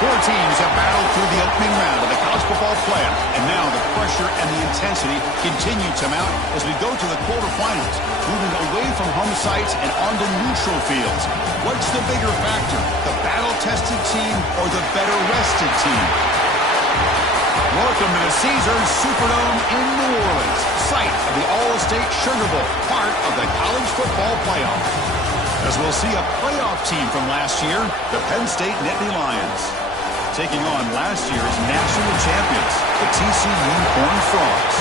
Four teams have battled through the opening round of the college football playoff, and now the pressure and the intensity continue to mount as we go to the quarterfinals, moving away from home sites and onto neutral fields. What's the bigger factor, the battle-tested team or the better-rested team? Welcome to the Caesars Superdome in New Orleans, site of the All-State Sugar Bowl, part of the college football playoff. As we'll see a playoff team from last year, the Penn State Nittany Lions, taking on last year's national champions, the TCU Horned Frogs.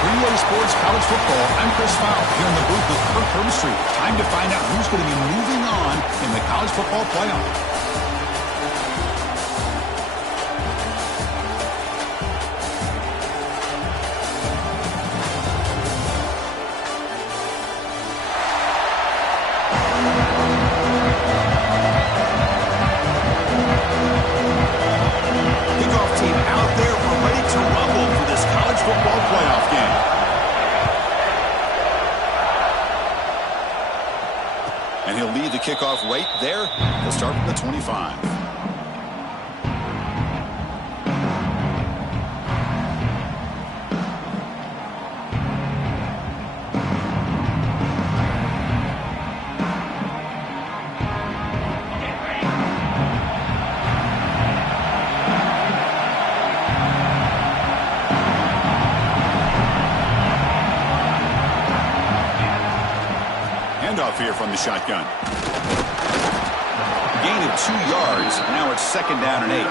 Relay Sports College Football, I'm Chris Fowler, here in the booth with Kirk Herbstreit. Time to find out who's going to be moving on in the college football playoff. Kickoff right there. They'll start from the 25. Handoff here from the shotgun. Gain of 2 yards. Now it's 2nd down and 8.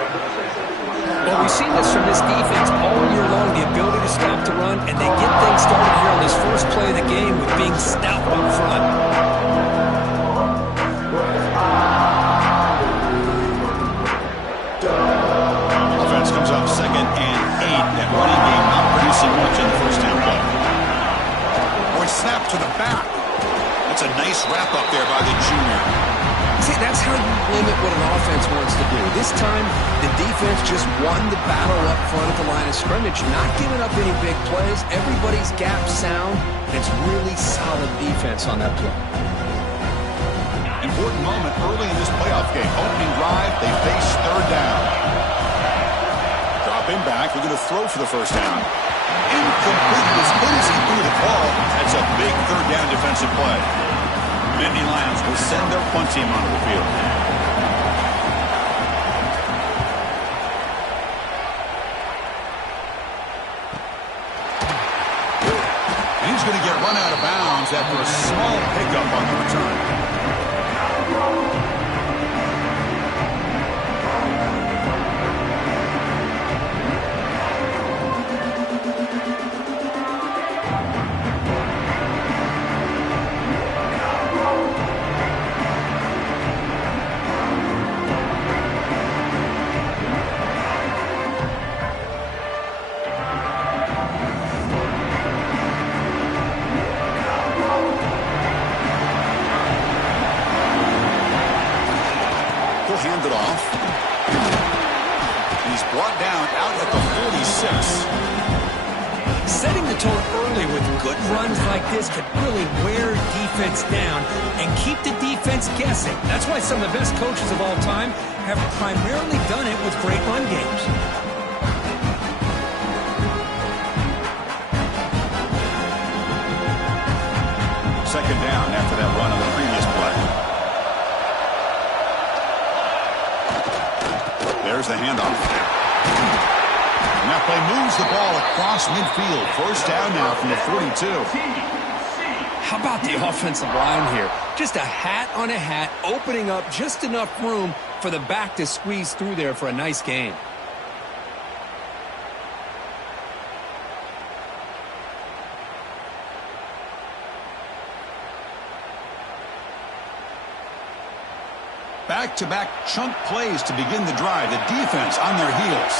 Well, we've seen this from this defense all year long, the ability to stop the run, and they get things started here on this first play of the game with being stout up front. Offense comes up 2nd and 8. That running game not producing much in the first down play. Or snap to the back. That's a nice wrap up there by the junior. See, that's how you limit what an offense wants to do. This time, the defense just won the battle up front at the line of scrimmage, not giving up any big plays. Everybody's gap sound. It's really solid defense on that play. Important moment early in this playoff game. Opening drive, they face 3rd down. Dropping back, they're going to throw for the first down. Incomplete as good as he threw the ball. That's a big 3rd down defensive play. Nittany Lions will send their punt team onto the field. And he's going to get run out of bounds after a small pickup on the return. Hand it off. He's brought down out at the 46. Setting the tone early with good runs like this could really wear defense down and keep the defense guessing. That's why some of the best coaches of all time have primarily done it with great run games. Second down after that run on the previous play. There's the handoff. And that play moves the ball across midfield. First down now from the 42. How about the offensive line here? Just a hat on a hat, opening up just enough room for the back to squeeze through there for a nice gain. Back-to-back chunk plays to begin the drive. The defense on their heels.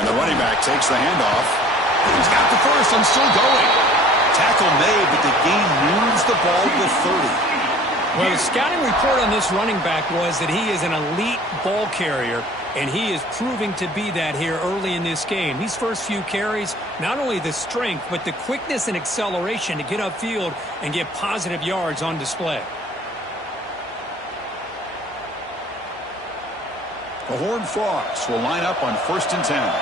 And the running back takes the handoff. He's got the first and still going. Tackle made, but the gain moves the ball to 30. Well, the scouting report on this running back was that he is an elite ball carrier, and he is proving to be that here early in this game. These first few carries, not only the strength, but the quickness and acceleration to get upfield and get positive yards on display. The Horned Frogs will line up on 1st and 10.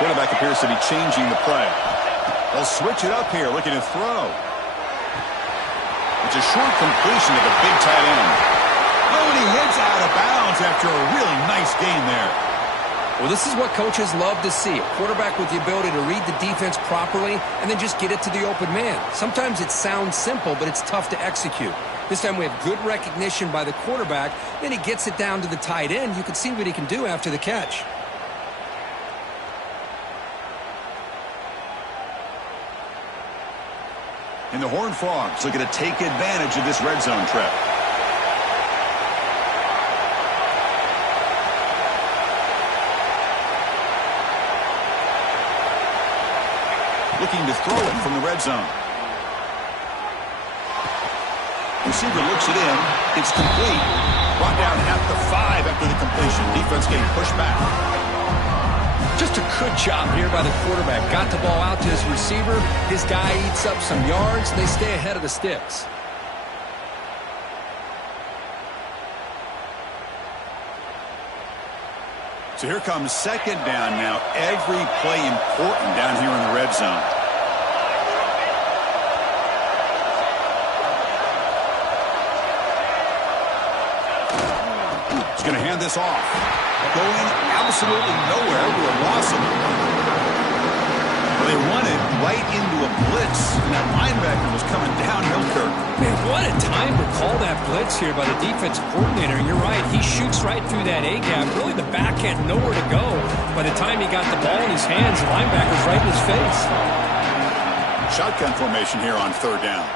Quarterback appears to be changing the play. They'll switch it up here, looking to throw. It's a short completion to the big tight end. Oh, and he heads out of bounds after a really nice gain there. Well, this is what coaches love to see. A quarterback with the ability to read the defense properly and then just get it to the open man. Sometimes it sounds simple, but it's tough to execute. This time we have good recognition by the quarterback. Then he gets it down to the tight end. You can see what he can do after the catch. And the Horned Frogs looking to take advantage of this red zone trip. Looking to throw it from the red zone. Receiver looks it in. It's complete. Brought down at the 5 after the completion. Defense getting pushed back. Just a good job here by the quarterback. Got the ball out to his receiver. His guy eats up some yards. They stay ahead of the sticks. So here comes 2nd down now. Every play important down here in the red zone. He's going to hand this off. Going absolutely nowhere to a loss of it. Well, they run it right into a blitz, and that linebacker was coming downhill, Kirk. Man, what a time to call that blitz here by the defensive coordinator. And you're right, he shoots right through that A-gap. Really, the back had nowhere to go. By the time he got the ball in his hands, the linebacker's right in his face. Shotgun formation here on 3rd down.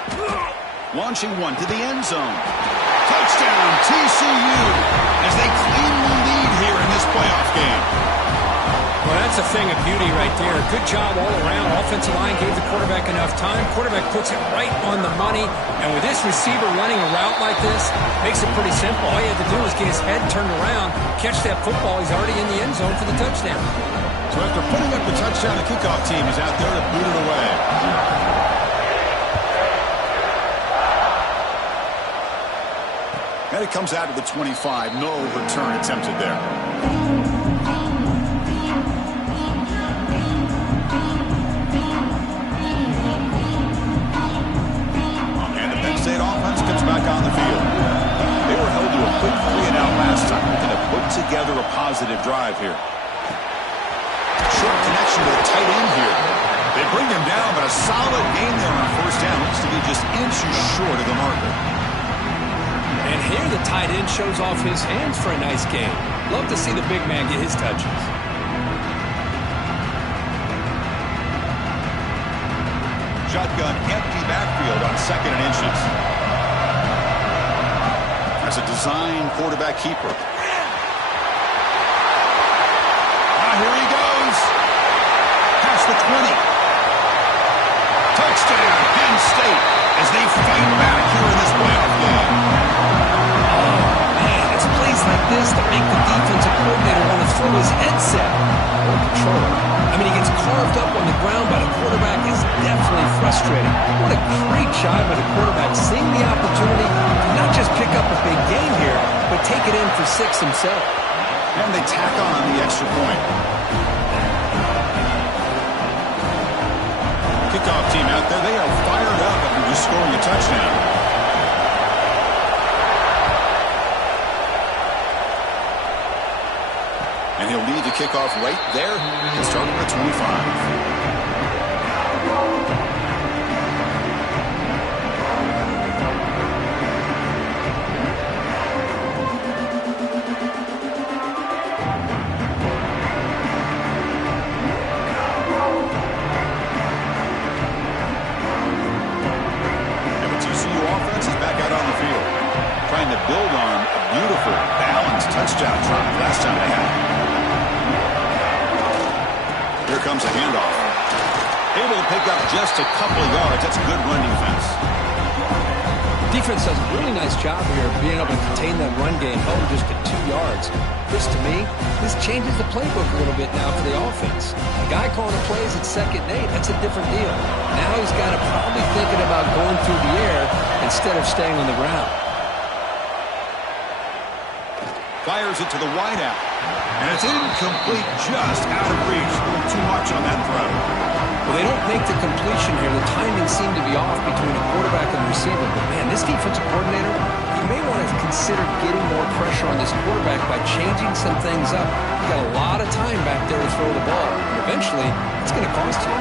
Launching one to the end zone. Touchdown, TCU, as they claim the lead here in this playoff game. Well, that's a thing of beauty right there. Good job all around. Offensive line gave the quarterback enough time. Quarterback puts it right on the money. And with this receiver running a route like this, makes it pretty simple. All you have to do is get his head turned around, catch that football. He's already in the end zone for the touchdown. So after putting up the touchdown, the kickoff team is out there to boot it away. And it comes out of the 25. No return attempted there. And the Penn State offense comes back on the field. They were held to a quick 3-and-out last time. Looking to put together a positive drive here. Short connection to the tight end here. They bring him down, but a solid gain there on 1st down. Looks to be just inches short of the marker. And here the tight end shows off his hands for a nice game. Love to see the big man get his touches. Shotgun empty backfield on 2nd and inches. That's a design quarterback keeper. Here he goes. Past the 20. Touchdown, Penn State, as they fight back here in this playoff game. It's plays like this that make the defensive coordinator want to throw his headset or controller. I mean, he gets carved up on the ground by the quarterback. Is definitely frustrating. What a great job by the quarterback, seeing the opportunity to not just pick up a big game here, but take it in for 6 himself. And they tack on the extra point. Kickoff team out there, they are fired up after just scoring a touchdown. And he'll lead the kickoff right there and start at the 25. Trying to build on a beautiful, balanced touchdown drive last time they had it. Here comes a handoff. Able to pick up just a couple of yards. That's good run defense. Defense does a really nice job here of being able to contain that run game, held just at 2 yards. Chris, to me, this changes the playbook a little bit now for the offense. A guy calling the plays at 2nd and 8, that's a different deal. Now he's got to probably thinking about going through the air instead of staying on the ground. Fires it to the wideout. And it's incomplete, just out of reach. A little too much on that throw. Well, they don't make the completion here. The timing seemed to be off between the quarterback and the receiver. But, man, this defensive coordinator, he may want to consider getting more pressure on this quarterback by changing some things up. He's got a lot of time back there to throw the ball. And eventually, it's going to cost you.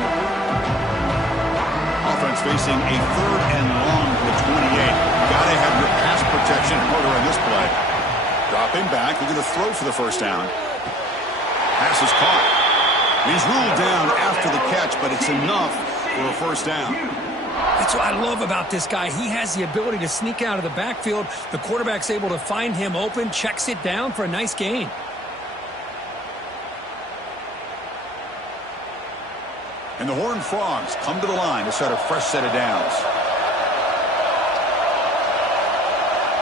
Offense facing a 3rd and long to the 28. Got to have your pass protection in order on this play. Dropping back, looking to throw for the first down. Pass is caught. He's ruled down after the catch, but it's enough for a first down. That's what I love about this guy. He has the ability to sneak out of the backfield. The quarterback's able to find him open, checks it down for a nice gain. And the Horned Frogs come to the line to start a fresh set of downs.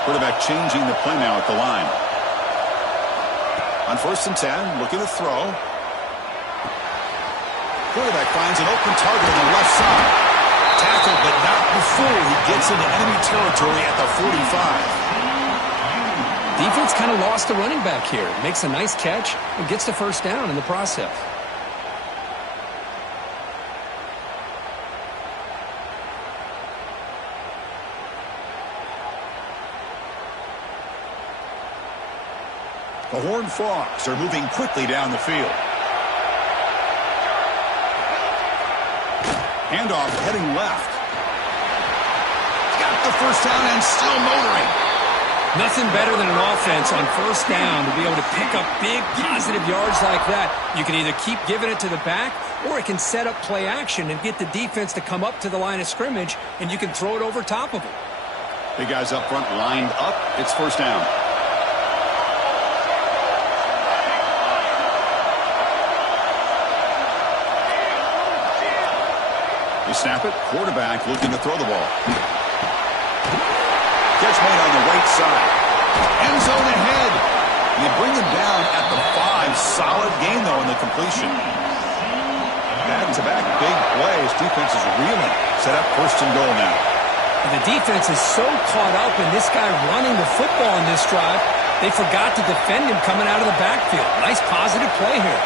Quarterback changing the play now at the line. On 1st and 10, looking to throw. Quarterback finds an open target on the left side. Tackled, but not before he gets into enemy territory at the 45. Defense kind of lost the running back here. Makes a nice catch and gets the first down in the process. The Horned Frogs are moving quickly down the field. Handoff heading left. Got the first down and still motoring. Nothing better than an offense on 1st down to be able to pick up big positive yards like that. You can either keep giving it to the back, or it can set up play action and get the defense to come up to the line of scrimmage, and you can throw it over top of them. Big guys up front lined up. It's first down. They snap it. Quarterback looking to throw the ball. Catch made on the right side. End zone ahead. You bring him down at the 5. Solid gain, though, in the completion. Back-to-back big plays. Defense is reeling. Set up 1st and goal now. And the defense is so caught up in this guy running the football in this drive, they forgot to defend him coming out of the backfield. Nice positive play here.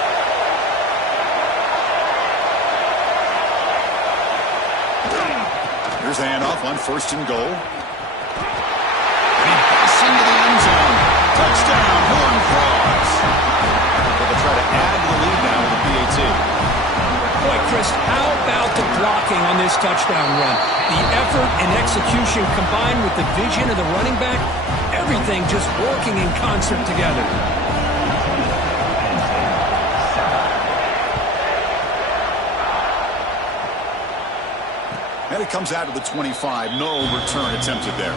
Here's the handoff on 1st and goal. And he busts into the end zone. Touchdown, Horned Frogs. They'll try to add to the lead now with the PAT. Boy, Chris, how about the blocking on this touchdown run? The effort and execution combined with the vision of the running back, everything just working in concert together. And it comes out of the 25. No return attempted there.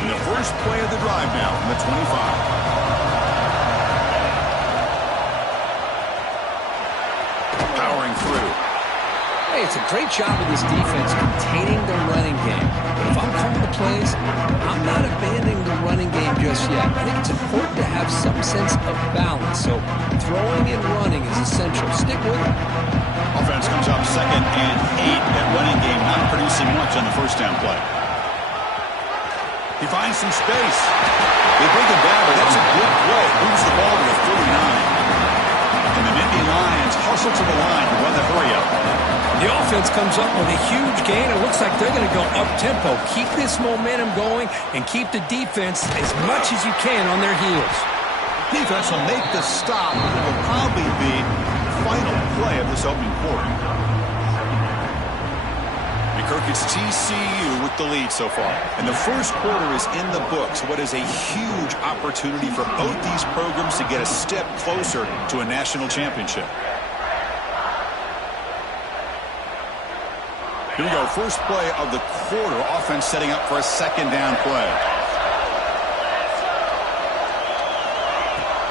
And the first play of the drive now from the 25. Powering through. Hey, it's a great job of this defense containing the running game. But if I'm calling the plays, I'm not abandoning the running game just yet. I think it's important to have some sense of balance. So throwing and running is essential. Stick with it. Offense comes up 2nd and 8. That running game not producing much on the first down play. He finds some space. They bring him down, but that's a good play. Moves the ball to the 49. And the Nittany Lions hustle to the line to run the hurry-up. The offense comes up with a huge gain. It looks like they're going to go up-tempo. Keep this momentum going and keep the defense as much as you can on their heels. Defense will make the stop, and it will probably be the final play of this opening quarter. And Kirk, it's TCU with the lead so far. And the first quarter is in the books. What is a huge opportunity for both these programs to get a step closer to a national championship. Here we go. First play of the quarter. Offense setting up for a second down play.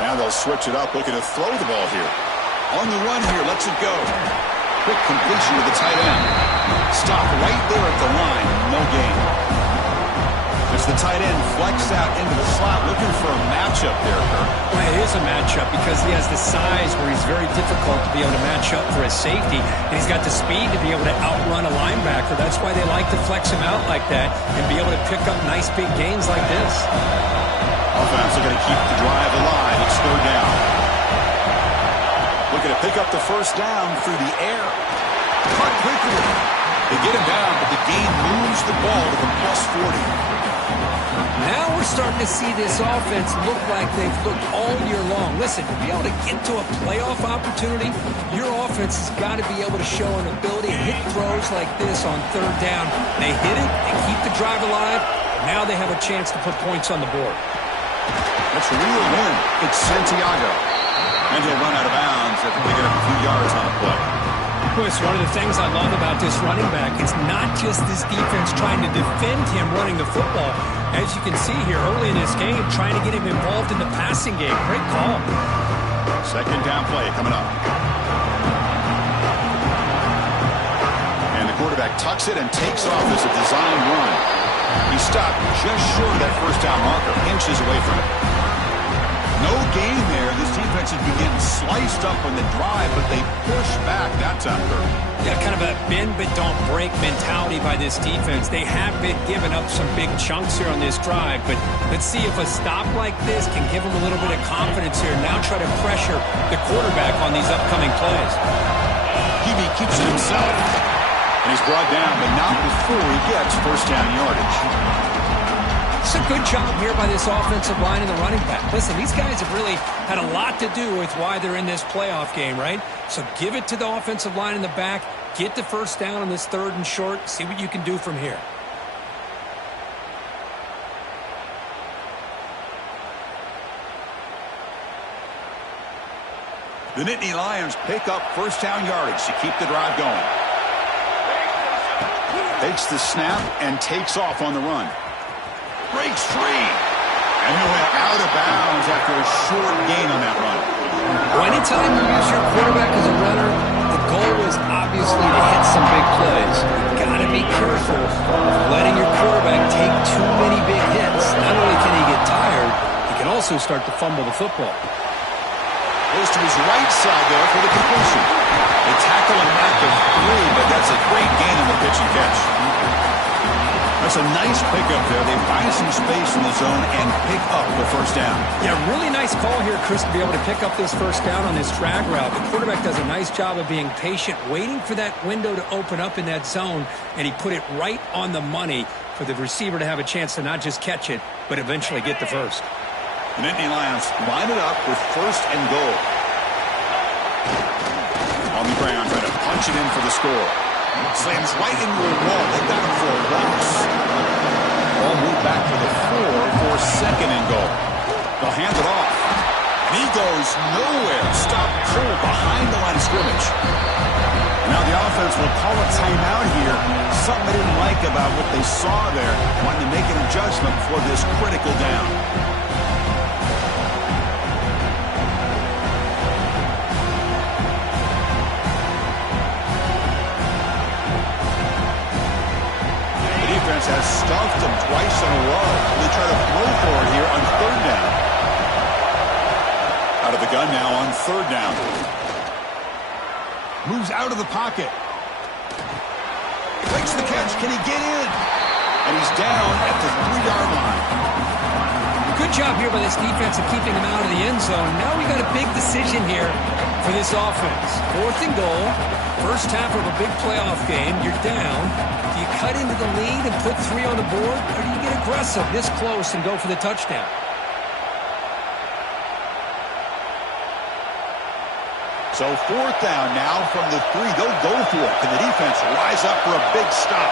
Now they'll switch it up, looking to throw the ball here. On the run here, lets it go. Quick completion to the tight end. Stop right there at the line. No gain. As the tight end flex out into the slot, looking for a matchup there, Kirk. Well, it is a matchup because he has the size where he's very difficult to be able to match up for his safety, and he's got the speed to be able to outrun a linebacker. That's why they like to flex him out like that and be able to pick up nice big gains like this. Offense are going to keep the drive alive. It's third down. Looking to pick up the first down through the air. Cut quickly. They get him down, but the gain moves the ball to the +40. Now we're starting to see this offense look like they've looked all year long. Listen, to be able to get to a playoff opportunity, your offense has got to be able to show an ability to hit throws like this on third down. They hit it, they keep the drive alive. Now they have a chance to put points on the board. That's a real win. It's Santiago. And he'll run out of bounds after picking up a few yards on the play. It's one of the things I love about this running back. It's not just this defense trying to defend him running the football. As you can see here early in this game, trying to get him involved in the passing game. Great call. Second down play coming up. And the quarterback tucks it and takes off as a design run. He stopped just short of that first down marker, inches away from it. No gain there. This defense has been getting sliced up on the drive, but they push back that time. Yeah, kind of a bend but don't break mentality by this defense. They have been giving up some big chunks here on this drive, but let's see if a stop like this can give them a little bit of confidence here. Now try to pressure the quarterback on these upcoming plays. Hebe keeps it himself, and he's brought down, but not before he gets first down yardage. It's a good job here by this offensive line and the running back. Listen, these guys have really had a lot to do with why they're in this playoff game, right? So give it to the offensive line in the back. Get the first down on this third and short. See what you can do from here. The Nittany Lions pick up first down yardage to keep the drive going. Takes the snap and takes off on the run. Breaks free. And he went out of bounds after a short gain on that run. Well, anytime you use your quarterback as a runner, the goal is obviously to hit some big plays. You've got to be careful of letting your quarterback take too many big hits. Not only can he get tired, he can also start to fumble the football. Goes to his right side there for the completion. They tackle him back of 3, but that's a great gain on the pitch and catch. That's a nice pickup there. They find some space in the zone and pick up the first down. Yeah, really nice call here, Chris, to be able to pick up this first down on this drag route. The quarterback does a nice job of being patient, waiting for that window to open up in that zone, and he put it right on the money for the receiver to have a chance to not just catch it, but eventually get the first. The Nittany Lions line it up with first and goal. On the ground, trying to punch it in for the score. Slams right into a wall. They got him for a loss. Ball moved back to the 4 for second and goal. They'll hand it off. And he goes nowhere. Stopped cold behind the line of scrimmage. Now the offense will call a timeout here. Something they didn't like about what they saw there. Wanting to make an adjustment for this critical down. Has stuffed them twice in a row. They try to throw for it here on third down. Out of the gun now on third down. Moves out of the pocket. Makes the catch. Can he get in? And he's down at the 3-yard line. Good job here by this defense of keeping him out of the end zone. Now we got a big decision here for this offense. Fourth and goal. First half of a big playoff game. You're down. Do you cut into the lead and put 3 on the board? Or do you get aggressive this close and go for the touchdown? So fourth down now from the 3. They'll go for it. Can the defense rise up for a big stop?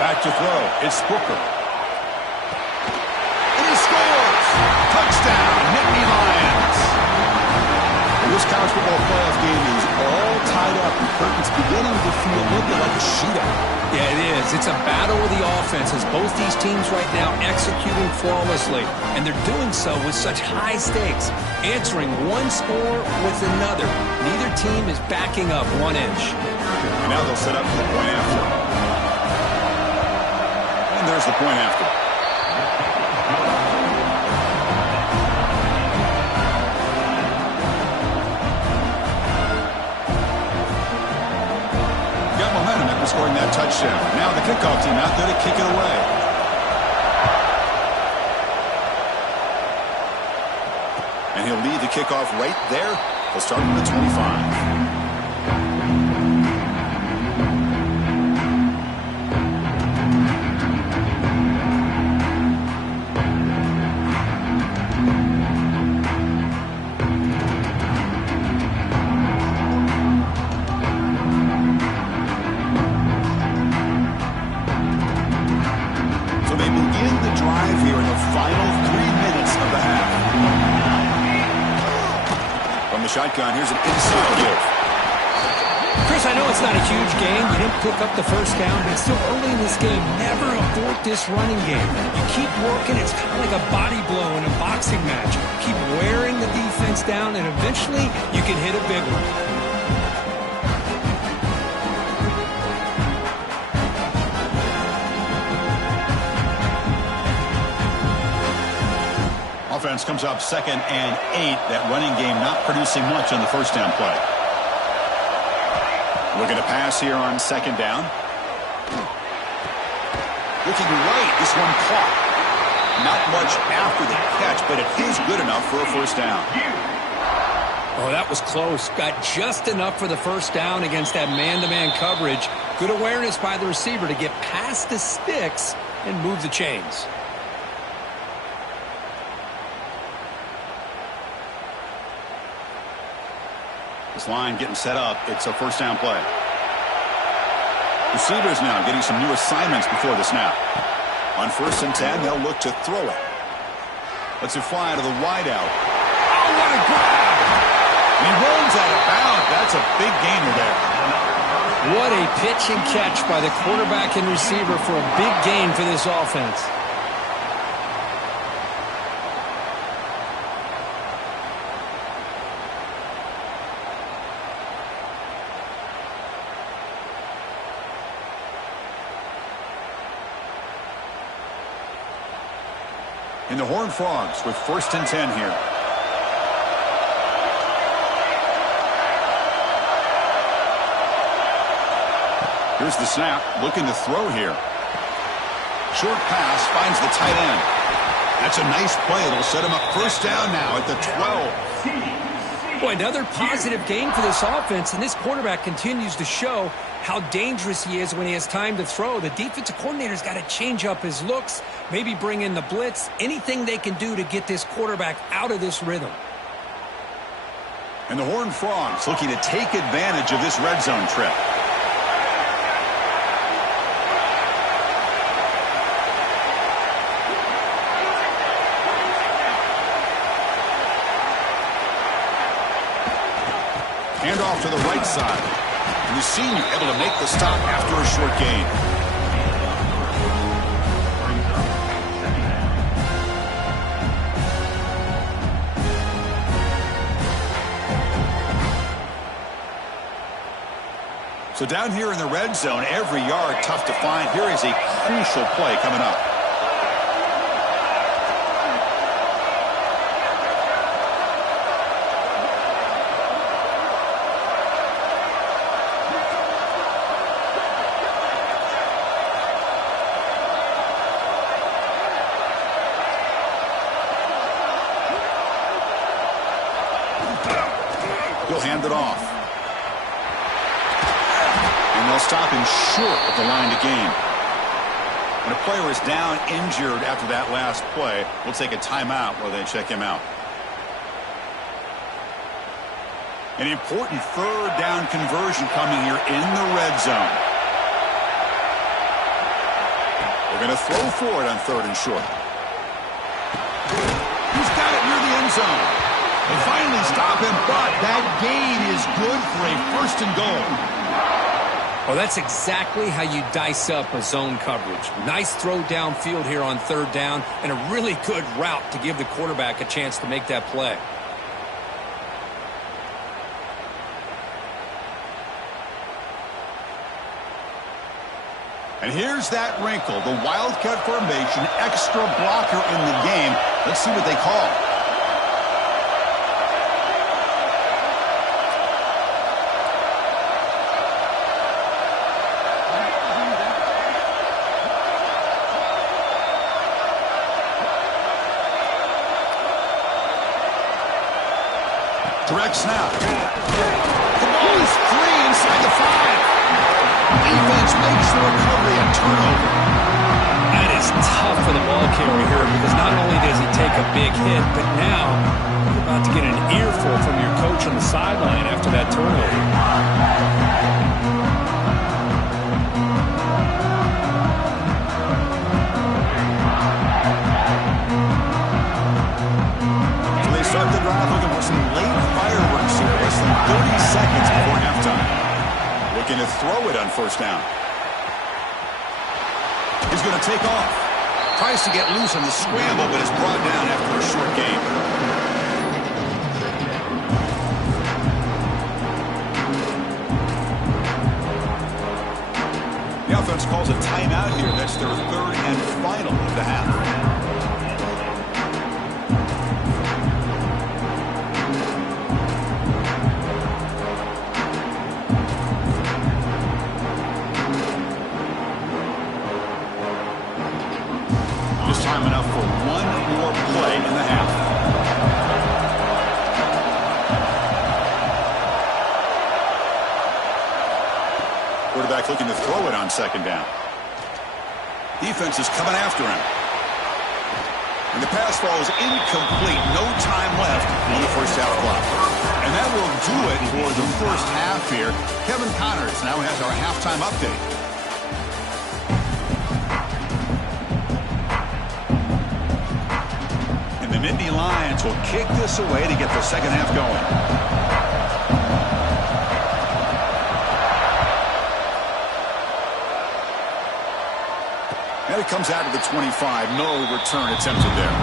Back to throw. It's Booker. And he scores! Touchdown, Nittany Lions. This college football playoff game is all tied up. The curtain's beginning to feel a little bit like a shootout. Yeah, it is. It's a battle of the offenses. Both these teams right now executing flawlessly, and they're doing so with such high stakes, answering one score with another. Neither team is backing up 1 inch. And now they'll set up for the point after. And there's the point after. Scoring that touchdown. Now the kickoff team out there to kick it away. And he'll lead the kickoff right there. He'll start from the 25. Shotgun. Here's an inside give. Chris, I know it's not a huge gain. You didn't pick up the first down, but it's still early in this game. Never abort this running game. You keep working. It's kind of like a body blow in a boxing match. Keep wearing the defense down, and eventually you can hit a big one. Offense comes up 2nd and 8. That running game not producing much on the first down play. Looking to pass here on 2nd down. Looking right. This one caught. Not much after the catch, but it is good enough for a first down. Oh, that was close. Got just enough for the first down against that man-to-man coverage. Good awareness by the receiver to get past the sticks and move the chains. This line getting set up. It's a first down play. Receivers now getting some new assignments before the snap. On 1st and 10, they'll look to throw it. Lets it fly to the wideout. Oh, what a grab! He runs out of bounds. That's a big gainer there. What a pitch and catch by the quarterback and receiver for a big gain for this offense. In the Horned Frogs with 1st and 10 here. Here's the snap. Looking to throw here. Short pass finds the tight end. That's a nice play. It'll set him up first down now at the 12. Boy, another positive gain for this offense, and this quarterback continues to show how dangerous he is when he has time to throw. The defensive coordinator's got to change up his looks, maybe bring in the blitz, anything they can do to get this quarterback out of this rhythm. And the Horned Frogs looking to take advantage of this red zone trip. Handoff to the right side. And the senior able to make the stop after a short gain. So down here in the red zone, every yard tough to find. Here is a crucial play coming up. He'll hand it off. And they'll stop him short of the line to gain. When a player is down injured after that last play, we'll take a timeout while they check him out. An important third down conversion coming here in the red zone. They're going to throw for it on 3rd and short. He's got it near the end zone. They finally stop him, but that gain is good for a 1st and goal. Well, that's exactly how you dice up a zone coverage. Nice throw downfield here on 3rd down, and a really good route to give the quarterback a chance to make that play. And here's that wrinkle, the Wildcat formation, extra blocker in the game. Let's see what they call. Direct snap. The ball is free inside the 5. Defense makes the recovery and turnover. That is tough for the ball carrier here because not only does he take a big hit, but now you're about to get an earful from your coach on the sideline after that turnover. So they start the drive looking for some late fireworks here. Less than 30 seconds before halftime. Looking to throw it on 1st down. He's going to take off. Tries to get loose on the scramble, but is brought down after a short gain. The offense calls a timeout here. That's their 3rd and final of the half. Time enough for one more play in the half. Quarterback looking to throw it on 2nd down. Defense is coming after him. And the pass falls incomplete. No time left on the 1st half clock. And that will do it for the 1st half here. Kevin Connors now has our halftime update. The Nittany Lions will kick this away to get the 2nd half going. And it comes out to the 25. No return attempted there.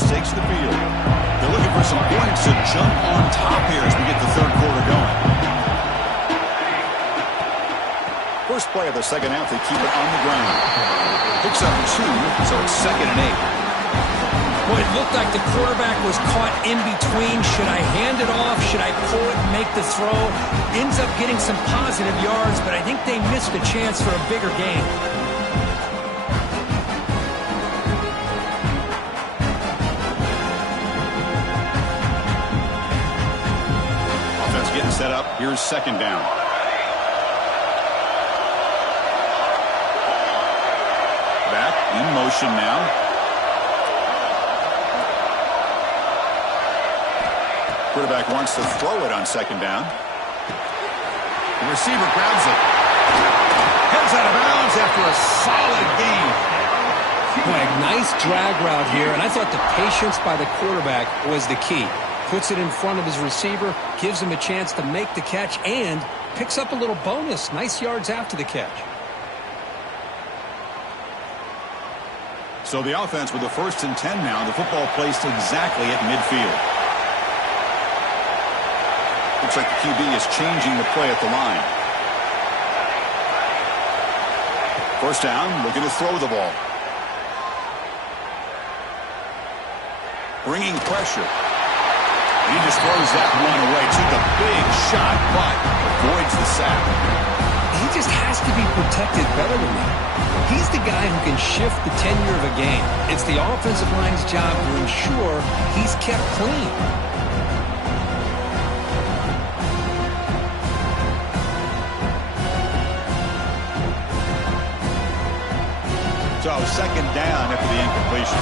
Takes the field. They're looking for some points to jump on top here as we get the 3rd quarter going. First play of the 2nd half, they keep it on the ground. Picks up 2, so it's 2nd and 8. Well, it looked like the quarterback was caught in between. Should I hand it off? Should I pull it and make the throw? Ends up getting some positive yards, but I think they missed a chance for a bigger gain. Getting set up. Here's 2nd down. Back in motion now. Quarterback wants to throw it on 2nd down. The receiver grabs it. Heads out of bounds after a solid gain. Boy, a nice drag route here, and I thought the patience by the quarterback was the key. Puts it in front of his receiver, gives him a chance to make the catch, and picks up a little bonus. Nice yards after the catch. So the offense with the 1st and 10 now. The football placed exactly at midfield. Looks like the QB is changing the play at the line. 1st down, looking to throw the ball. Bringing pressure. He just throws that one away. Took a big shot, but avoids the sack. He just has to be protected better than that. He's the guy who can shift the tenure of a game. It's the offensive line's job to ensure he's kept clean. second down after the incompletion.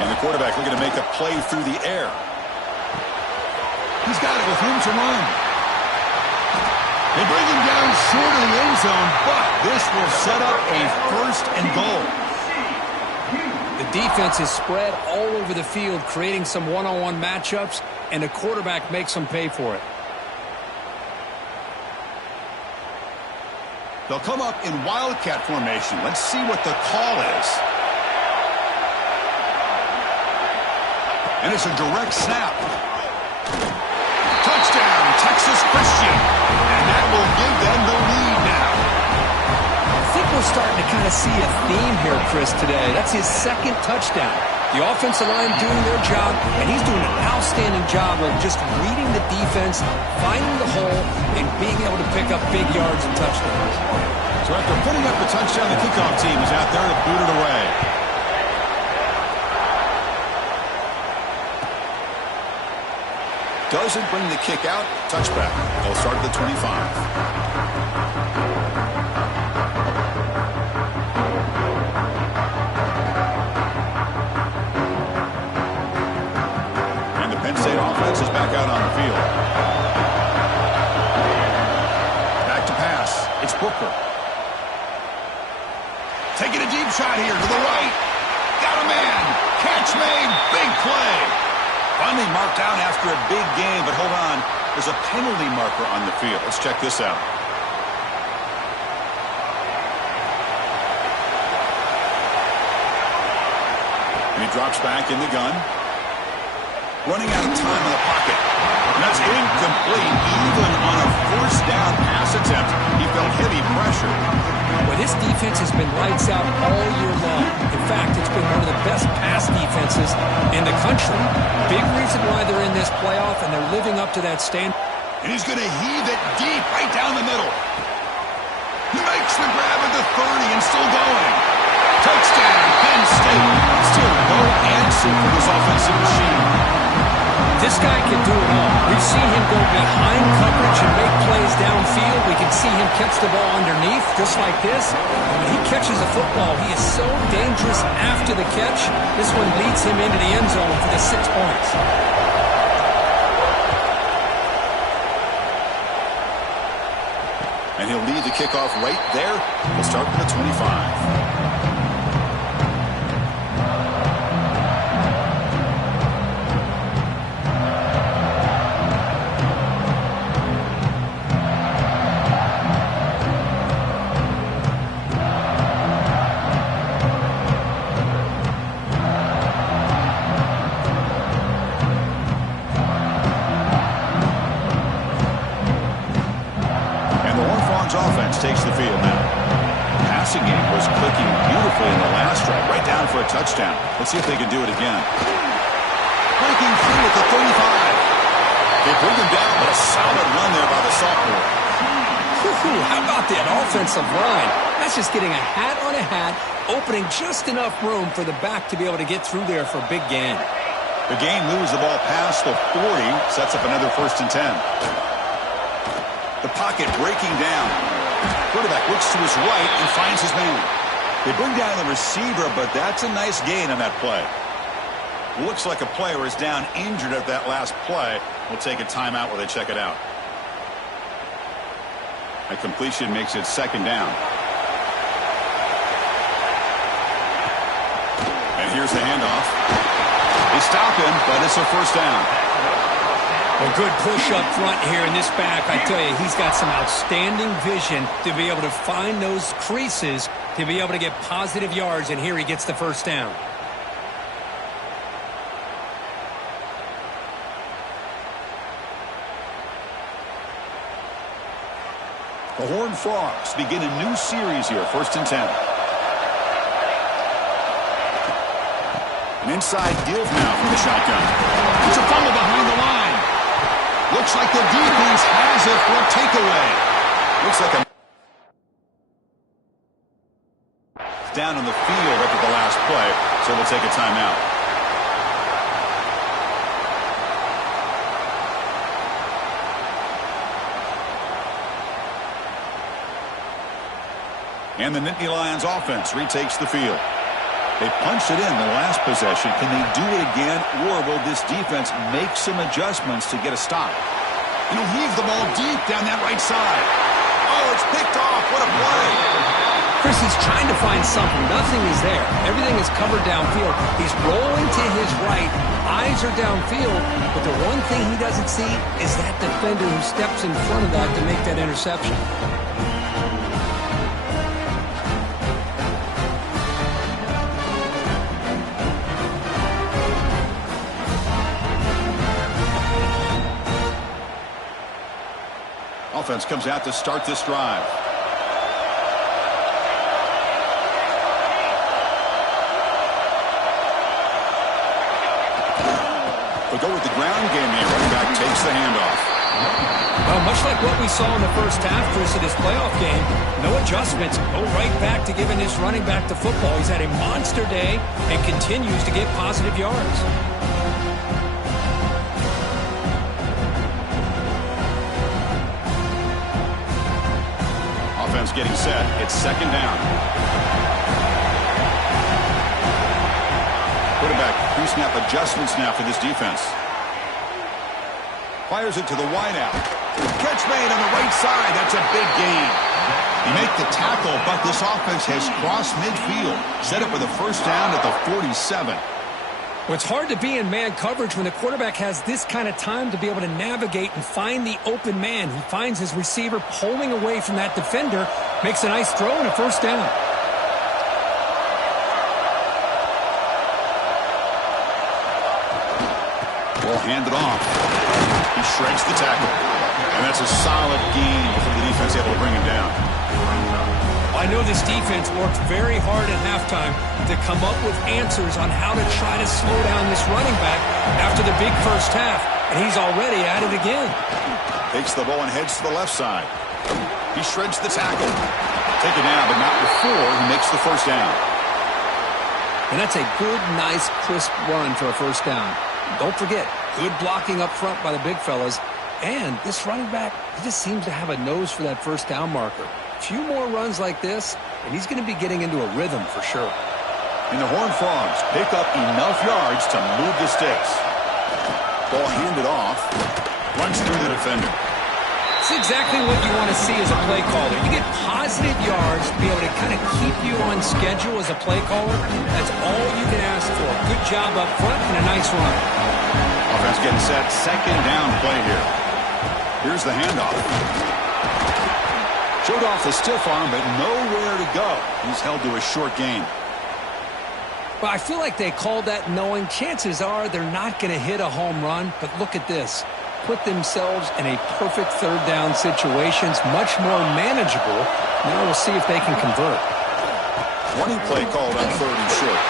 And the quarterback looking to make a play through the air. He's got it with room to run. They bring him down short of the end zone, but this will set up a 1st and goal. The defense is spread all over the field, creating some one-on-one matchups, and the quarterback makes them pay for it. They'll come up in wildcat formation. Let's see what the call is. And it's a direct snap. Touchdown, Texas Christian. And that will give them the lead now. I think we're starting to kind of see a theme here, Chris, today. That's his 2nd touchdown. The offensive line doing their job, and he's doing an outstanding job of just reading the defense, finding the hole, and being able to pick up big yards and touchdowns. So after putting up the touchdown, the kickoff team is out there to boot it away. Doesn't bring the kick out. Touchback. They'll start at the 25. State offense is back out on the field. Back to pass. It's Booker. Taking a deep shot here to the right. Got a man. Catch made. Big play. Finally marked down after a big game, but hold on. There's a penalty marker on the field. Let's check this out. And he drops back in the gun. Running out of time in the pocket. And that's incomplete. Even on a 1st down pass attempt, he felt heavy pressure. Well, this defense has been lights out all year long. In fact, it's been one of the best pass defenses in the country. Big reason why they're in this playoff, and they're living up to that standard. And he's going to heave it deep right down the middle. He makes the grab at the 30 and still going. Touchdown, Penn State. Still no answer for this offensive machine. This guy can do it all. We've seen him go behind coverage and make plays downfield. We can see him catch the ball underneath, just like this. And when he catches a football, he is so dangerous after the catch. This one leads him into the end zone for the 6 points. And he'll lead the kickoff right there. We'll start with the 25. Takes the field now. The passing game was clicking beautifully in the last drive, right down for a touchdown. Let's see if they can do it again. Breaking through at the 35. They bring him down, but a solid run there by the sophomore. How about that offensive line? That's just getting a hat on a hat, opening just enough room for the back to be able to get through there for a big gain. The game moves the ball past the 40, sets up another 1st and 10. The pocket breaking down. Quarterback looks to his right and finds his man. They bring down the receiver, but that's a nice gain on that play. Looks like a player is down injured at that last play. We'll take a timeout while they check it out. A completion makes it 2nd down. And here's the handoff. They stop him, but it's a 1st down. A good push up front here in this back. I tell you, he's got some outstanding vision to be able to find those creases, to be able to get positive yards, and here he gets the 1st down. The Horned Frogs begin a new series here, 1st and 10. An inside give now from the shotgun. It's a fumble behind the line. Looks like the defense has it for a takeaway. Looks like a down on the field after the last play, so we'll take a timeout. And the Nittany Lions offense retakes the field. They punched it in the last possession. Can they do it again, or will this defense make some adjustments to get a stop? He'll heave the ball deep down that right side. Oh, it's picked off. What a play. Chris, he's trying to find something. Nothing is there. Everything is covered downfield. He's rolling to his right. Eyes are downfield. But the one thing he doesn't see is that defender who steps in front of that to make that interception. Offense comes out to start this drive. They'll go with the ground game here. Running back takes the handoff. Well, much like what we saw in the first half, Chris, of this playoff game, no adjustments. Go right back to giving this running back the football. He's had a monster day and continues to get positive yards. Offense getting set. It's second down. Quarterback pre-snap adjustments now for this defense. Fires it to the wideout. Catch made on the right side. That's a big gain. You make the tackle, but this offense has crossed midfield. Set up with a first down at the 47. Well, it's hard to be in man coverage when the quarterback has this kind of time to be able to navigate and find the open man. He finds his receiver pulling away from that defender, makes a nice throw and a first down. Ball handed off. He shreds the tackle. And that's a solid gain before the defense able to bring him down. I know this defense worked very hard at halftime to come up with answers on how to try to slow down this running back after the big first half, and he's already at it again. Takes the ball and heads to the left side. He shreds the tackle. Taken down, but not before he makes the first down. And that's a good, nice, crisp run for a first down. Don't forget, good blocking up front by the big fellas. And this running back, he just seems to have a nose for that first down marker. A few more runs like this, and he's going to be getting into a rhythm for sure. And the Horned Frogs pick up enough yards to move the sticks. Ball handed off. Runs through the defender. It's exactly what you want to see as a play caller. You get positive yards to be able to kind of keep you on schedule as a play caller. That's all you can ask for. Good job up front and a nice run. Offense getting set. Second down play here. Here's the handoff. Showed off the stiff arm, but nowhere to go. He's held to a short gain. Well, I feel like they called that knowing chances are they're not going to hit a home run, but look at this. Put themselves in a perfect third down situation. It's much more manageable. Now we'll see if they can convert. Running play called on third and short.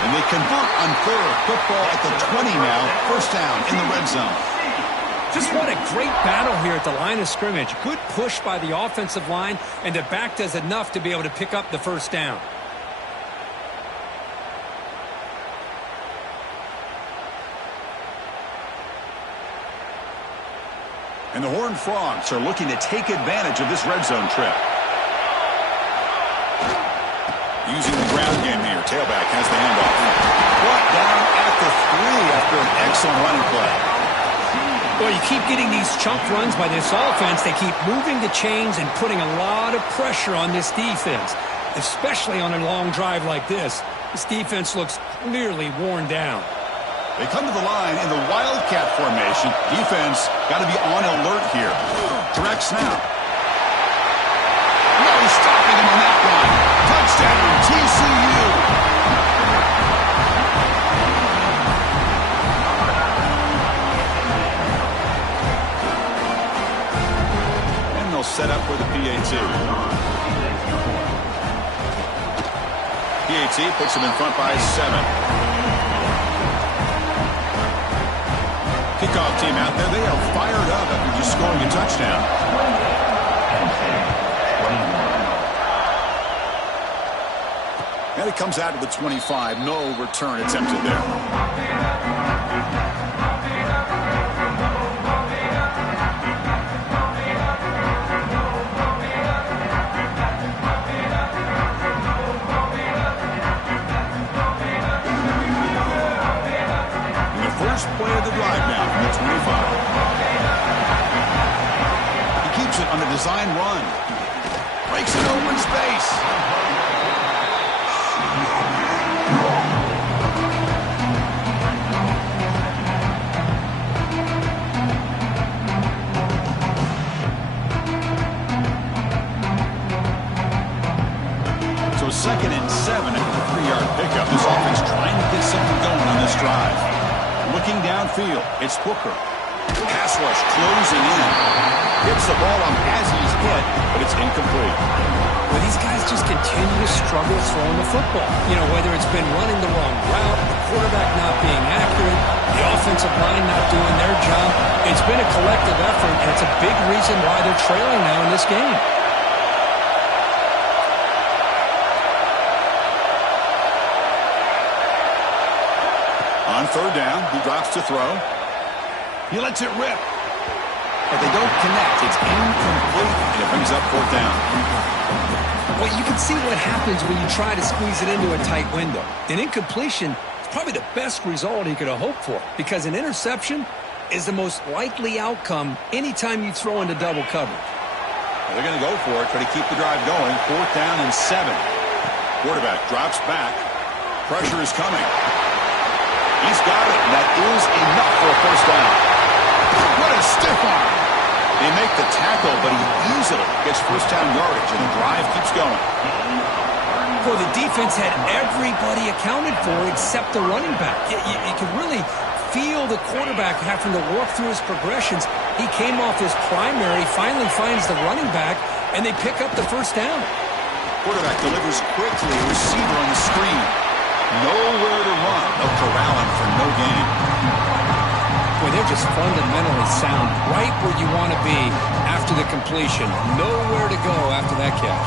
And they convert on third. Football at the 20 now. First down in the red zone. Just what a great battle here at the line of scrimmage. Good push by the offensive line, and the back does enough to be able to pick up the first down. And the Horned Frogs are looking to take advantage of this red zone trip. Using the ground game here. Tailback has the handoff. Brought down at the 3 after an excellent running play. Well, you keep getting these chunk runs by this offense. They keep moving the chains and putting a lot of pressure on this defense, especially on a long drive like this. This defense looks clearly worn down. They come to the line in the Wildcat formation. Defense got to be on alert here. Direct snap. No stopping him on that one. Touchdown, TCU. Set up for the PAT. PAT puts him in front by 7. Kickoff team out there. They are fired up after just scoring a touchdown. And it comes out to the 25. No return attempted there. First play of the drive now from the 25. He keeps it on a design run. Breaks an open space. So 2nd and 7 after the 3-yard pickup. This offense trying to get something going on this drive. Looking downfield, it's Booker. Pass rush closing in. Gets the ball on as he's hit, but it's incomplete. Well, these guys just continue to struggle throwing the football. You know, whether it's been running the wrong route, the quarterback not being accurate, the offensive line not doing their job. It's been a collective effort, and it's a big reason why they're trailing now in this game. On 3rd down, he drops to throw. He lets it rip. But they don't connect. It's incomplete, and it brings up 4th down. Well, you can see what happens when you try to squeeze it into a tight window. An incompletion is probably the best result he could have hoped for, because an interception is the most likely outcome anytime you throw into double coverage. Well, they're going to go for it, try to keep the drive going. 4th down and 7. Quarterback drops back. Pressure is coming. He's got it, and that is enough for a 1st down. What a stiff arm. They make the tackle, but he easily gets 1st down yardage, and the drive keeps going. Well, the defense had everybody accounted for except the running back. You could really feel the quarterback having to work through his progressions. He came off his primary, finally finds the running back, and they pick up the 1st down. Quarterback delivers quickly, receiver on the screen. Nowhere to run. They'll corral him for no gain. Boy, they're just fundamentally sound, right where you want to be after the completion. Nowhere to go after that catch.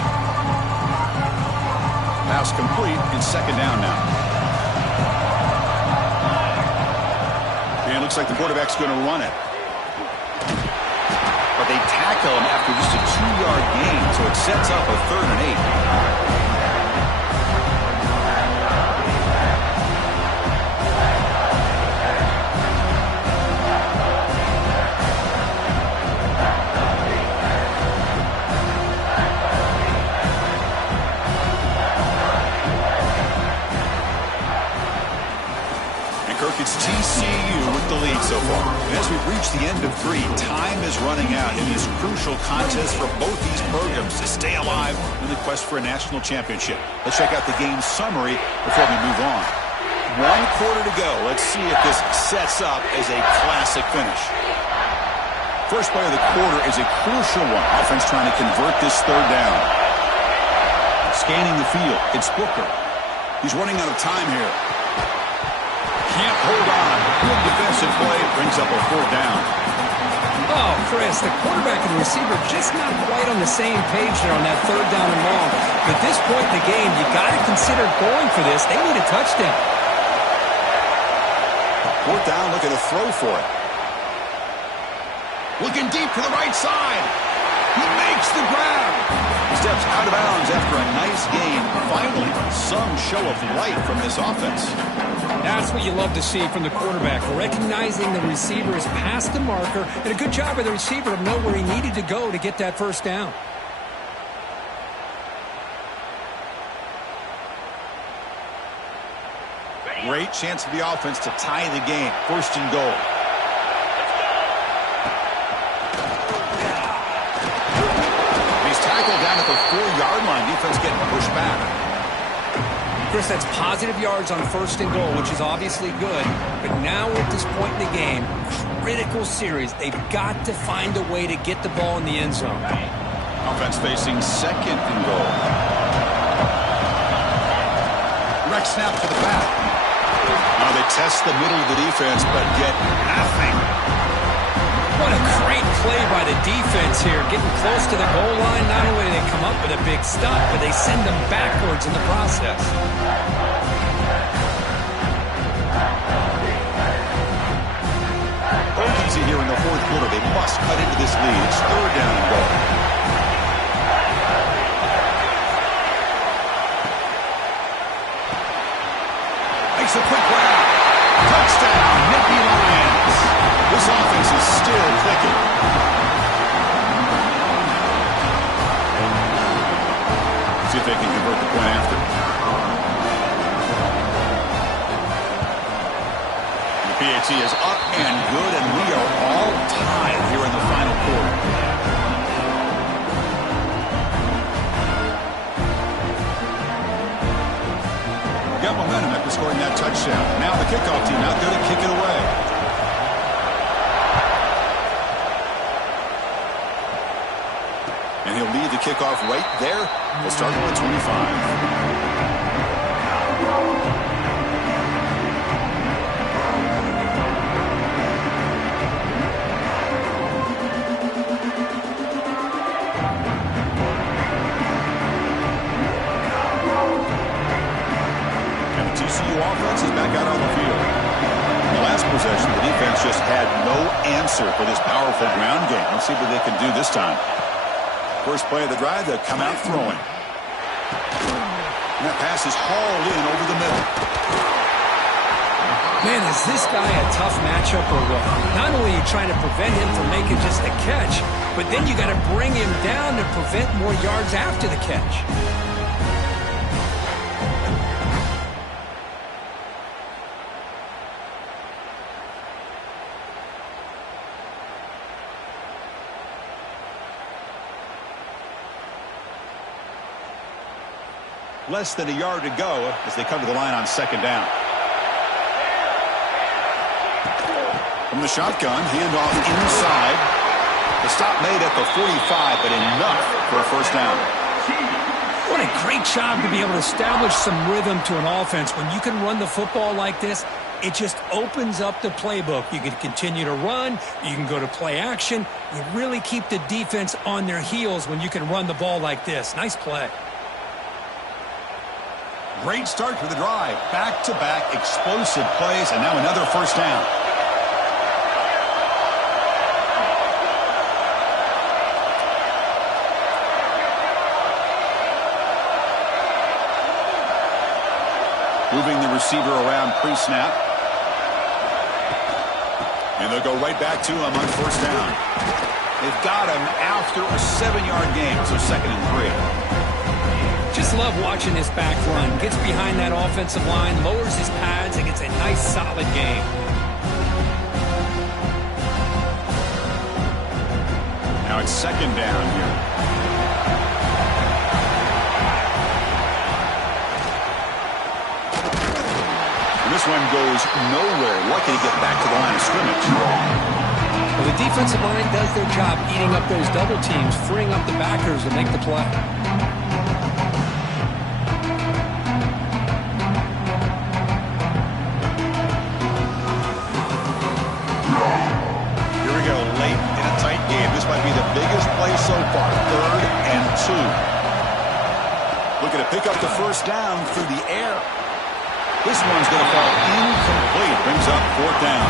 Pass complete. It's 2nd down now. And it looks like the quarterback's going to run it. But they tackle him after just a 2-yard gain, so it sets up a 3rd and 8. It's TCU with the lead so far. And as we've reached the end of 3, time is running out in this crucial contest for both these programs to stay alive in the quest for a national championship. Let's check out the game summary before we move on. 1 quarter to go. Let's see if this sets up as a classic finish. First play of the quarter is a crucial one. Offense trying to convert this 3rd down. Scanning the field. It's Booker. He's running out of time here. Can't hold on. Good defensive play. Brings up a 4th down. Oh, Chris, the quarterback and the receiver just not quite on the same page there on that 3rd down and long. At this point in the game, you got to consider going for this. They need a touchdown. 4th down, looking to throw for it. Looking deep to the right side. He makes the grab. Steps out of bounds after a nice gain. Finally, some show of light from this offense. That's what you love to see from the quarterback, recognizing the receiver is past the marker, and a good job by the receiver to know where he needed to go to get that 1st down. Great chance for the offense to tie the game. 1st and goal. He's tackled down at the 4-yard line. Defense getting pushed back. Chris, that's positive yards on 1st and goal, which is obviously good. But now at this point in the game, critical series. They've got to find a way to get the ball in the end zone. Offense facing 2nd and goal. Direct snap to the back. Now they test the middle of the defense, but get nothing. What a great play by the defense here. Getting close to the goal line, not only do they come up with a big stop, but they send them backwards in the process. Urgency here in the 4th quarter. They must cut into this lead. It's 3rd down and goal. Makes a quick grab. Touchdown, Nicky Line. This offense is still clicking. See if they can convert the point after. The PAT is up and good, and we are all tied here in the final quarter. Got momentum after scoring that touchdown. Now the kickoff team out there to kick it away. And he'll lead the kickoff right there. We'll start with 25. Offense is back out on the field. In the last possession, the defense just had no answer for this powerful ground game. Let's see what they can do this time. First play of the drive, they'll come out throwing. And that pass is hauled in over the middle. Man, is this guy a tough matchup or what? Not only are you trying to prevent him from making just a catch, but then you got to bring him down to prevent more yards after the catch. Less than a yard to go as they come to the line on second down. From the shotgun, handoff inside. The stop made at the 45, but enough for a first down. What a great job to be able to establish some rhythm to an offense. When you can run the football like this, it just opens up the playbook. You can continue to run. You can go to play action. You really keep the defense on their heels when you can run the ball like this. Nice play. Great start to the drive. Back-to-back explosive plays, and now another first down. Moving the receiver around pre-snap. And they'll go right back to him on first down. They've got him after a 7-yard gain, so 2nd and 3. Just love watching this back run. Gets behind that offensive line, lowers his pads, and gets a nice, solid gain. Now it's 2nd down here. And this one goes nowhere. Lucky to get back to the line of scrimmage. Well, the defensive line does their job eating up those double teams, freeing up the backers to make the play. This might be the biggest play so far. 3rd and 2. Looking to pick up the first down through the air. This one's going to fall incomplete. Brings up 4th down.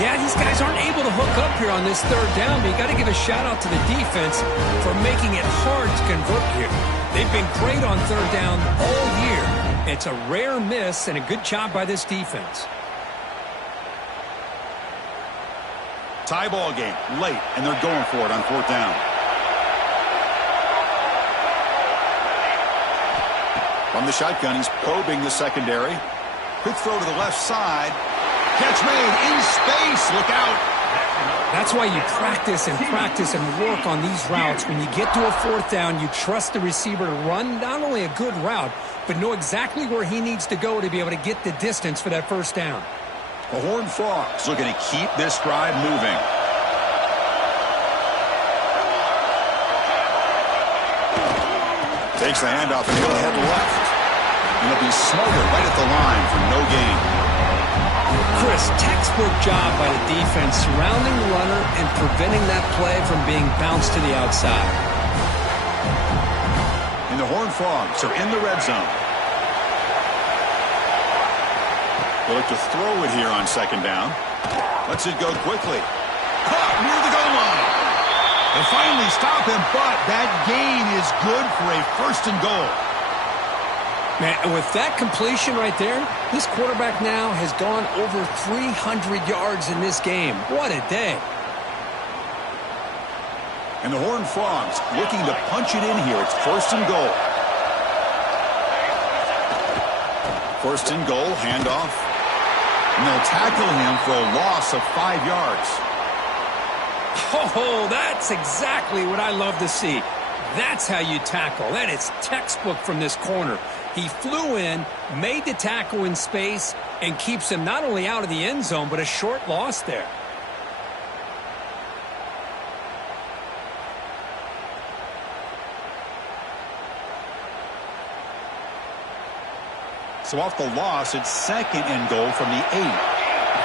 Yeah, these guys aren't able to hook up here on this 3rd down, but you got to give a shout out to the defense for making it hard to convert here. They've been great on 3rd down all year. It's a rare miss and a good job by this defense. Tie ball game late, and they're going for it on 4th down. From the shotgun, he's probing the secondary. Quick throw to the left side. Catch made in space. Look out. That's why you practice and work on these routes. When you get to a 4th down, you trust the receiver to run not only a good route, but know exactly where he needs to go to be able to get the distance for that first down. The Horned Frogs looking to keep this drive moving. Takes the handoff and he'll head left. And he'll be smothered right at the line for no gain. Chris, textbook job by the defense surrounding the runner and preventing that play from being bounced to the outside. And the Horned Frogs are in the red zone. They'll look to throw it here on 2nd down. Lets it go quickly. Caught near the goal line. They finally stop him, but that gain is good for a 1st and goal. Man, and with that completion right there, this quarterback now has gone over 300 yards in this game. What a day. And the Horned Frogs looking to punch it in here. It's 1st and goal. 1st and goal, handoff. And they'll tackle him for a loss of 5 yards. Oh, that's exactly what I love to see. That's how you tackle. That is textbook from this corner. He flew in, made the tackle in space, and keeps him not only out of the end zone, but a short loss there. So off the loss, it's 2nd and goal from the 8.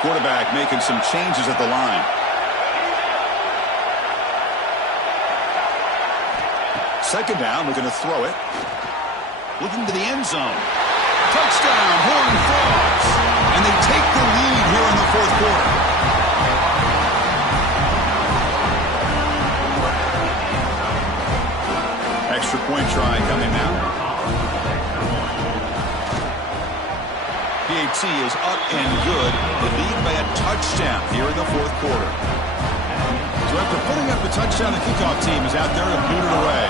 Quarterback making some changes at the line. 2nd down, looking to throw it. Looking to the end zone. Touchdown, Horned Frogs. And they take the lead here in the 4th quarter. Extra point try coming now. PAT is up and good. The lead by a touchdown here in the 4th quarter. So after putting up the touchdown, the kickoff team is out there to boot it away.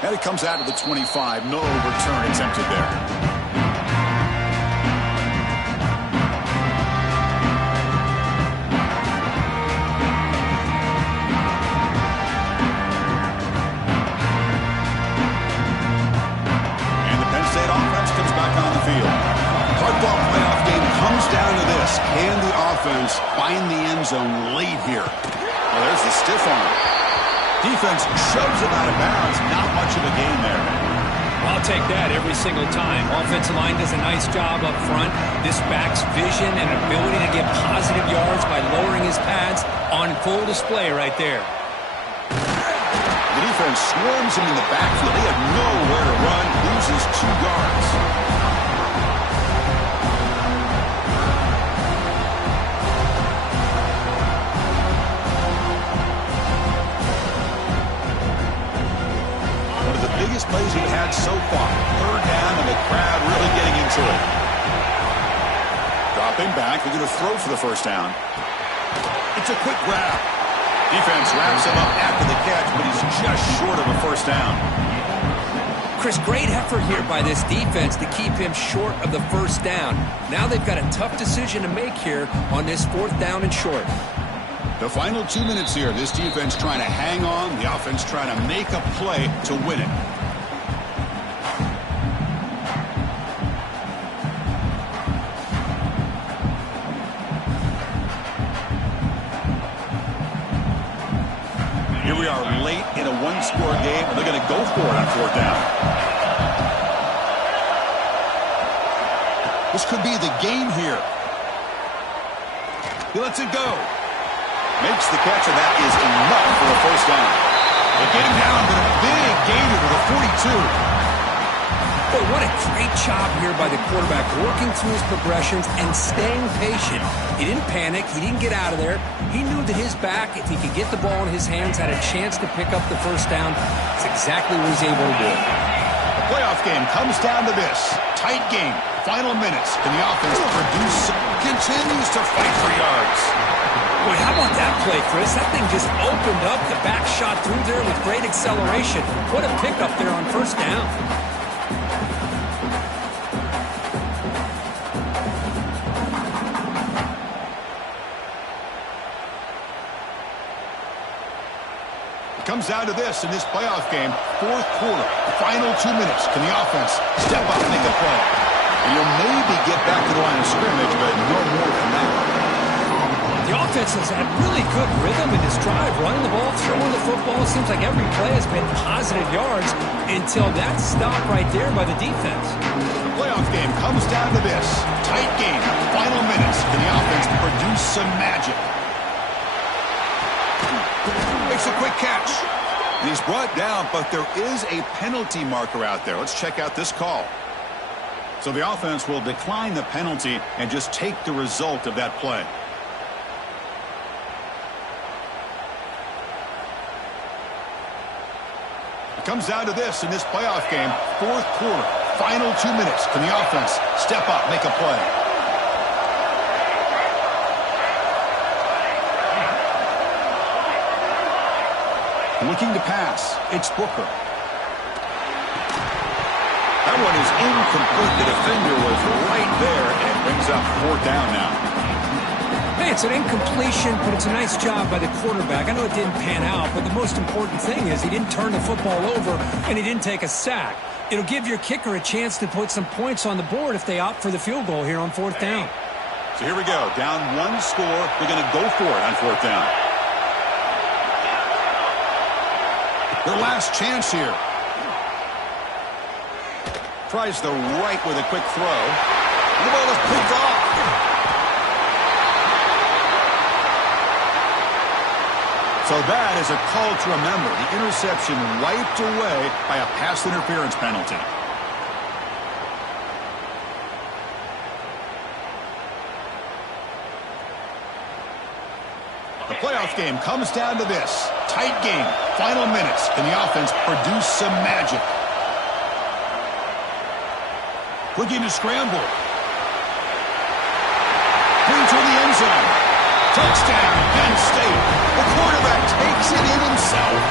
And it comes out of the 25. No return attempted there. And the Penn State offense comes back on the field. Hardball playoff game comes down to this. Can the offense find the end zone late here? Well, there's the stiff arm. Defense shoves it out of bounds. Not much of a gain there. I'll take that every single time. Offensive line does a nice job up front. This back's vision and ability to get positive yards by lowering his pads on full display right there. The defense swarms him in the backfield. He had nowhere to run. Loses 2 yards. Biggest plays we've had so far. 3rd down, and the crowd really getting into it. Dropping back. They're going to throw for the 1st down. It's a quick grab. Defense wraps him up after the catch, but he's just short of a 1st down. Chris, great effort here by this defense to keep him short of the 1st down. Now they've got a tough decision to make here on this 4th down and short. The final 2 minutes here. This defense trying to hang on. The offense trying to make a play to win it. Here we are late in a 1-score game. They're going to go for it on 4th down. This could be the game here. He lets it go. Makes the catch, and that is enough for a 1st down. They get him down with a big gainer to the 42. Boy, what a great job here by the quarterback, working through his progressions and staying patient. He didn't panic. He didn't get out of there. He knew that his back, if he could get the ball in his hands, had a chance to pick up the 1st down. That's exactly what he's able to do. The playoff game comes down to this. Tight game. Final minutes. Can the offense produce? Continues to fight for yards. Boy, how about that play, Chris? That thing just opened up. The back shot through there with great acceleration. What a pickup there on 1st down. Comes down to this in this playoff game. 4th quarter, final 2 minutes. Can the offense step up and make a play? And you'll maybe get back to the line of scrimmage, but no more than that. The offense has had really good rhythm in this drive, running the ball, throwing the football. It seems like every play has been positive yards until that stop right there by the defense. The playoff game comes down to this. Tight game, final minutes. Can the offense produce some magic? Makes a quick catch. And he's brought down, but there is a penalty marker out there. Let's check out this call. So the offense will decline the penalty and just take the result of that play. Comes down to this in this playoff game. Fourth quarter, final 2 minutes. Can the offense step up, make a play? Looking to pass. It's Booker. That one is incomplete. The defender was right there, and it brings up fourth down now. Hey, it's an incompletion, but it's a nice job by the quarterback. I know it didn't pan out, but the most important thing is he didn't turn the football over, and he didn't take a sack. It'll give your kicker a chance to put some points on the board if they opt for the field goal here on fourth down. So here we go. Down one score. They're going to go for it on fourth down. Their last chance here. Tries the right with a quick throw. The ball is picked off. So that is a call to remember. The interception wiped away by a pass interference penalty. The playoff game comes down to this. Tight game. Final minutes. Can the offense produce some magic? Looking to scramble. Bring to the end zone. Touchdown, Penn State. The quarterback takes it in himself.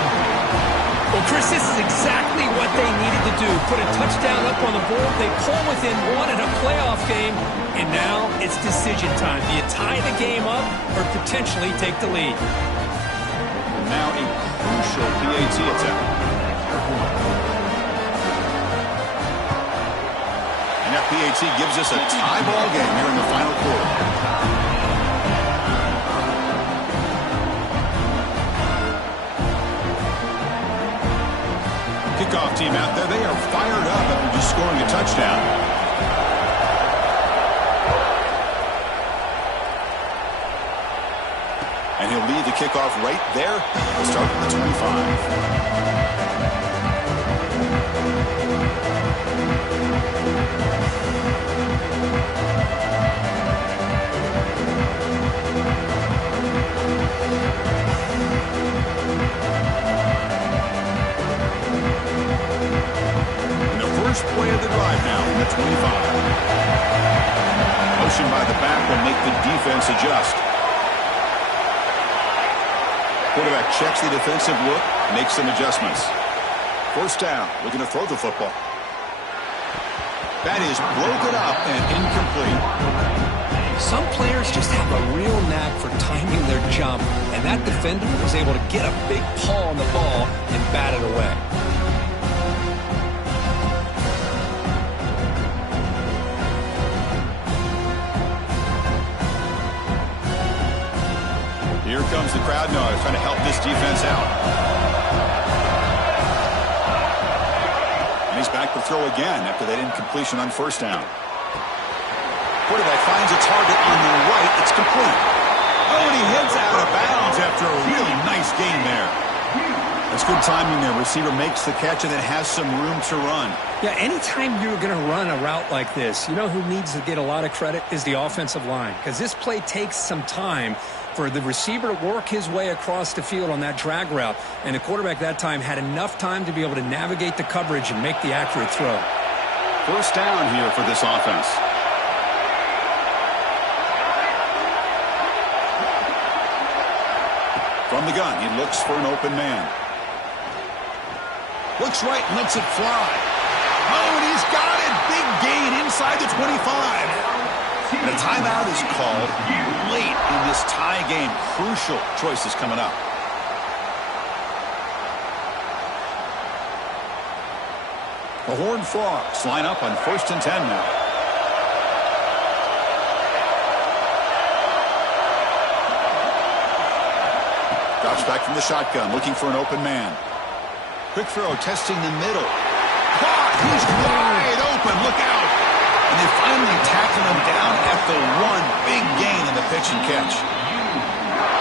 Well, Chris, this is exactly what they needed to do. Put a touchdown up on the board. They pull within one in a playoff game, and now it's decision time. Do you tie the game up or potentially take the lead? Now a crucial PAT attempt. And that PAT gives us a tie ball game here in the final quarter. Kickoff team out there, they are fired up after just scoring a touchdown. And he'll lead the kickoff right there. We'll start at the 25. First play of the drive now from the 25. Motion by the back will make the defense adjust. Quarterback checks the defensive look, makes some adjustments. First down, looking to throw the football. That is broken up and incomplete. Some players just have a real knack for timing their jump, and that defender was able to get a big paw on the ball and bat it away. Here comes the crowd noise, trying to help this defense out. And he's back to throw again after that incompletion on first down. Quarterback finds a target on the right. It's complete. Oh, and he heads out of bounds after a really nice gain there. That's good timing there. Receiver makes the catch and then has some room to run. Yeah, anytime you're going to run a route like this, you know who needs to get a lot of credit is the offensive line. Because this play takes some time for the receiver to work his way across the field on that drag route. And the quarterback that time had enough time to be able to navigate the coverage and make the accurate throw. First down here for this offense. From the gun, he looks for an open man. Looks right, lets it fly. Oh, and he's got it. Big gain inside the 25. And a timeout is called late in this tie game. Crucial choices coming up. The Horned Frogs line up on 1st and 10 now. Drops back from the shotgun, looking for an open man. Quick throw, testing the middle. Caught! He's wide open. Look out! And they finally tackle him down at the one. Big gain in the pitch and catch.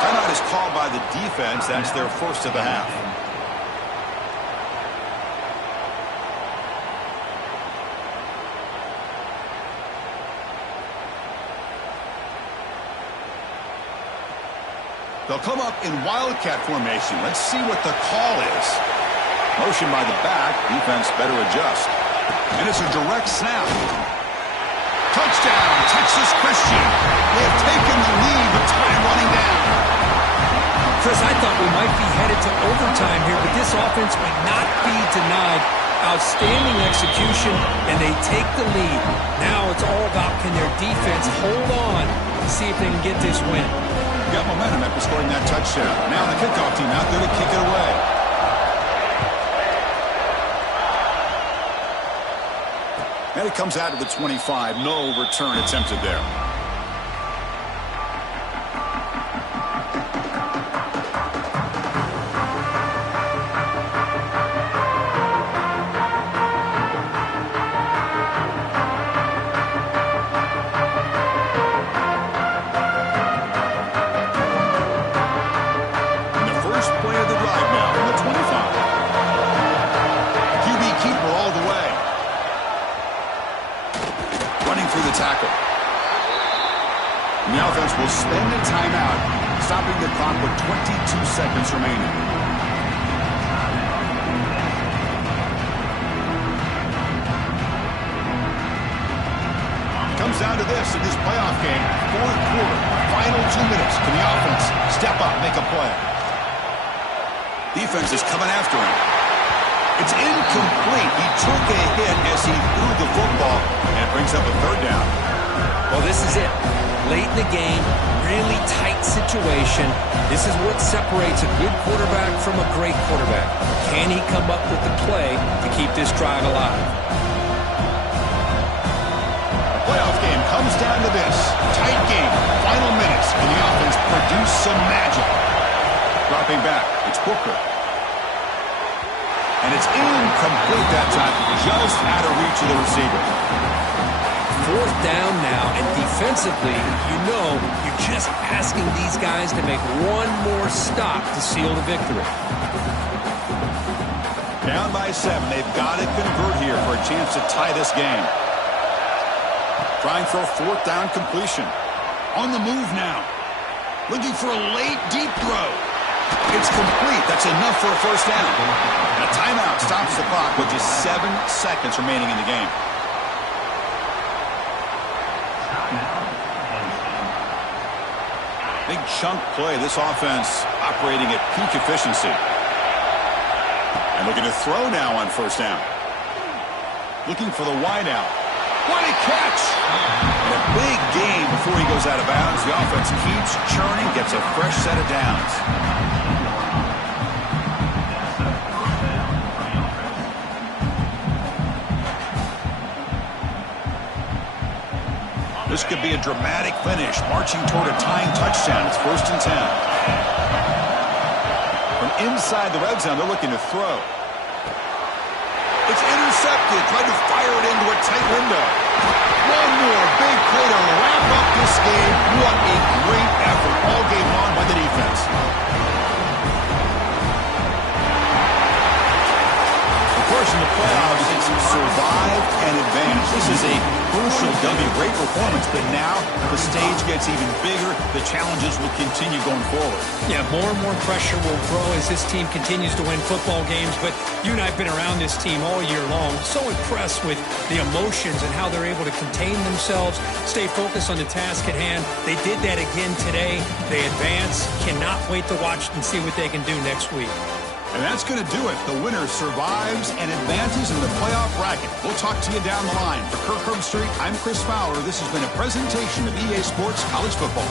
Timeout is called by the defense. That's their first of the half. They'll come up in Wildcat formation. Let's see what the call is. Motion by the back. Defense better adjust. And it's a direct snap. Touchdown, Texas Christian. They have taken the lead with time running down. Chris, I thought we might be headed to overtime here, but this offense would not be denied. Outstanding execution, and they take the lead. Now it's all about can their defense hold on to see if they can get this win. Got momentum after scoring that touchdown. Now the kickoff team out there to kick it away. And it comes out to the 25. No return attempted there. Tackle. And the offense will spend a timeout, stopping the clock with 22 seconds remaining. Comes down to this in this playoff game. Fourth quarter, final 2 minutes. Can the offense step up, make a play? Defense is coming after him. It's incomplete. He took a hit as he threw the football, and it brings up a third down. Well, this is it. Late in the game, really tight situation. This is what separates a good quarterback from a great quarterback. Can he come up with the play to keep this drive alive? The playoff game comes down to this. Tight game, final minutes, and the offense produced some magic. Dropping back, it's Booker. And it's incomplete that time, just out of reach of the receiver. Fourth down now, and defensively, you know, you're just asking these guys to make one more stop to seal the victory. Down by 7. They've got to convert here for a chance to tie this game. Trying for a fourth down completion. On the move now. Looking for a late, deep throw. It's complete. That's enough for a first down. And a timeout stops the clock with just 7 seconds remaining in the game. Big chunk play. This offense operating at peak efficiency. And looking to throw now on first down. Looking for the wideout. What a catch! And a big gain before he goes out of bounds. The offense keeps churning, gets a fresh set of downs. This could be a dramatic finish, marching toward a tying touchdown. It's 1st and 10. From inside the red zone, they're looking to throw. It's intercepted, trying to fire it into a tight window. One more big play to wrap up this game. What a great effort all game long by the defense. Of course, in the playoffs, it's survive and advance. This is a crucial W. Great performance, but now the stage gets even bigger. The challenges will continue going forward. Yeah, more and more pressure will grow as this team continues to win football games, but you and I have been around this team all year long. So impressed with the emotions and how they're able to contain themselves, stay focused on the task at hand. They did that again today. They advance. Cannot wait to watch and see what they can do next week. And that's going to do it. The winner survives and advances in the playoff bracket. We'll talk to you down the line. For Kirk Herbstreit, I'm Chris Fowler. This has been a presentation of EA Sports College Football.